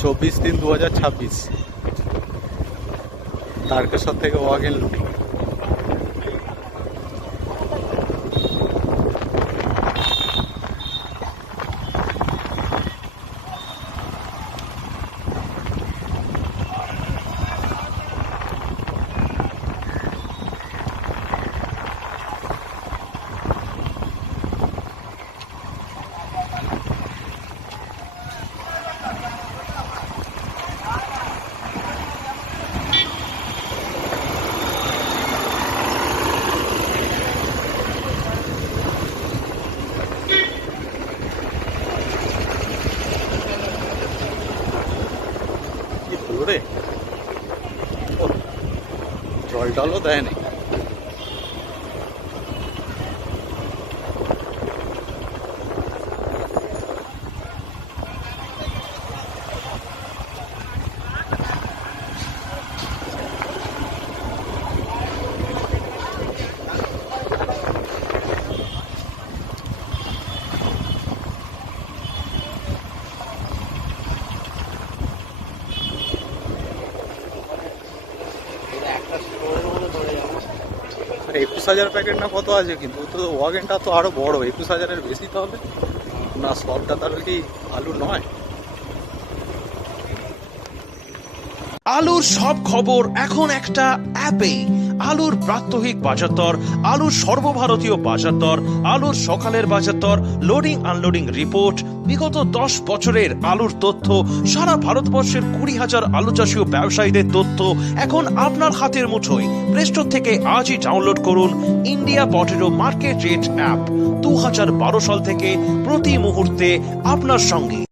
24/3/2026 তারকেশ্বর থেকে Wagen looting. কি দূরে জল টলও দেয় না। আর 21,000 প্যাকেট না কত আছে, কিন্তু তো ওয়াগেনটা তো আরো বড়, 21,000-এর বেশি তো হবে না। সবটা তাহলে কি আলু নয়? আলুর সব খবর এখন একটা অ্যাপেই। আলুর প্রাত্যহিক বাজার দর, আলুর সর্বভারতীয় বাজার দর, আলুর সকালের বাজার দর, লোডিং আনলোডিং রিপোর্ট, বিগত 10 বছরের আলুর তথ্য, সারা ভারতবর্ষের 20,000 আলু চাষী ও ব্যবসায়ীদের তথ্য এখন আপনার হাতের মুঠোয়। প্লে স্টোর থেকে আজই ডাউনলোড করুন India potato market rate app. 2012 সাল থেকে প্রতি মুহূর্তে আপনার সঙ্গে।